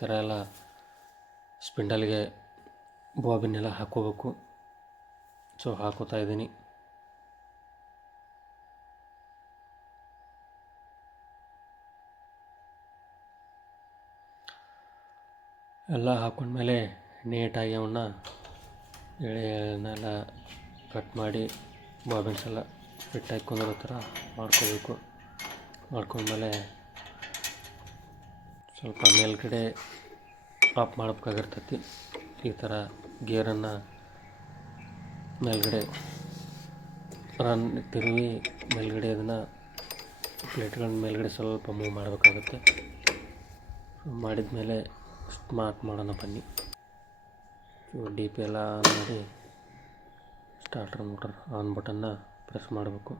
ಥರ ಎಲ್ಲ ಸ್ಪಿಂಡಲ್ಗೆ ಬಾಬಿನೆಲ್ಲ ಹಾಕ್ಕೋಬೇಕು. ಸೊ ಹಾಕೋತಾ ಇದ್ದೀನಿ. ಎಲ್ಲ ಹಾಕೊಂಡ್ಮೇಲೆ ನೀಟಾಗಿ ಅವನ್ನ ಎಳೆನೆಲ್ಲ ಕಟ್ ಮಾಡಿ ಬಾಬಿನ್ಸ್ ಎಲ್ಲ ಫಿಟ್ಟಾಗಿ ಕುಂದಿರೋ ಥರ ಮಾಡ್ಕೋಬೇಕು. ಮಾಡ್ಕೊಂಡ್ಮೇಲೆ ಸ್ವಲ್ಪ ಮೇಲ್ಗಡೆ ಆಫ್ ಮಾಡಬೇಕಾಗಿರ್ತೈತಿ. ಈ ಥರ ಗೇರನ್ನು ಮೇಲ್ಗಡೆ ತಿರುವಿ ಮೇಲ್ಗಡೆ ಅದನ್ನು ಪ್ಲೇಟ್ಗಳನ್ನ ಮೇಲ್ಗಡೆ ಸ್ವಲ್ಪ ಮೂವ್ ಮಾಡಬೇಕಾಗುತ್ತೆ. ಮಾಡಿದ ಮೇಲೆ ಸ್ಟಾರ್ಟ್ ಮಾಡೋಣ ಬನ್ನಿ. ಡಿ ಪಿ ಎಲ್ಲ ಆನ್ ಮಾಡಿ ಸ್ಟಾರ್ಟರ್ ಮೋಟರ್ ಆನ್ ಬಟನ್ನ ಪ್ರೆಸ್ ಮಾಡಬೇಕು.